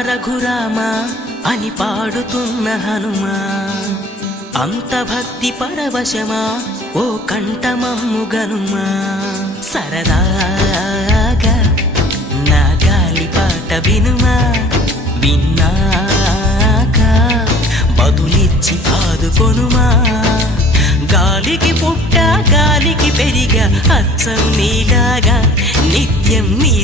రఘురామ అని పాడుతున్న హనుమా, అంత భక్తి పరవశమా ఓ కంఠమమ్ము గనుమా. సరదాగా నా గాలి పాట వినుమా, విన్నాక బదులిచ్చి ఆదుకొనుమా. గాలికి పుట్ట గాలికి పెరిగా అచ్చం నీలాగా నిత్యం నీ